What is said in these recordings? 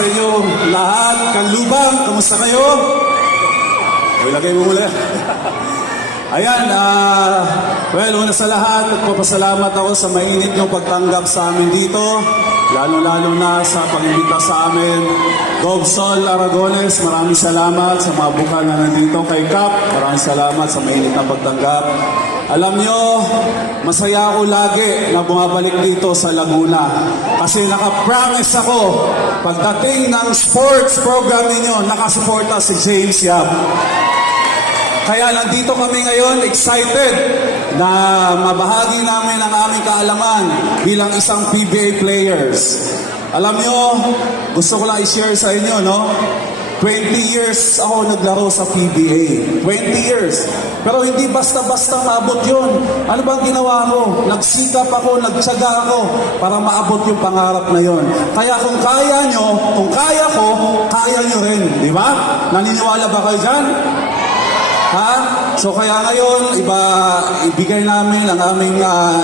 sa inyo lahat. Kanlubang, kamusta kayo? O, ilagay mo muli. Ayan, well, una sa lahat, nagpapasalamat ako sa mainit ng pagtanggap sa amin dito. Lalo-lalo na sa pag-imbita sa amin. Gov Sol Aragones, maraming salamat sa mga bukal na nandito. Kay Cap, maraming salamat sa mainit na pagtanggap. Alam nyo, masaya ako lagi na bumabalik dito sa Laguna. Kasi nakapromise ako, pagdating ng sports program ninyo, nakasuporta si James Yap. Kaya nandito kami ngayon, excited na mabahagi namin ang aming kaalaman bilang isang PBA players. Alam nyo, gusto ko lang i-share sa inyo, no? 20 years ako naglaro sa PBA. 20 years. Pero hindi basta-basta maabot yun. Ano bang ginawa ko? Nagsikap ako, nagtsaga ako para maabot yung pangarap na yun. Kaya kung kaya nyo, kung kaya ko, kaya nyo rin. Di ba? Naniniwala ba kayo dyan? Ha? So kaya ngayon, ibigay namin ang aming,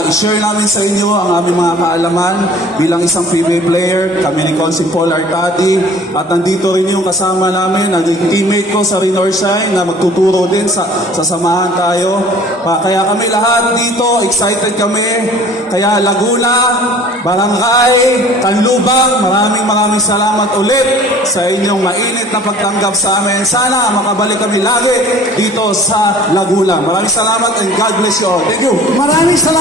i-share namin sa inyo ang aming mga kaalaman bilang isang PBA player. Kami ni Consing Paul Artadi. At nandito rin yung kasama namin, ang teammate ko sa Rinorshine na magtuturo din sa samahan tayo. Kaya kami lahat dito, excited kami. Kaya Laguna, Barangay, Kanlubang, maraming salamat ulit sa inyong mainit na pagtanggap sa amin. Sana makabalik kami lagi dito sa Laguna. Maraming salamat and God bless you all. Thank you. Maraming salamat.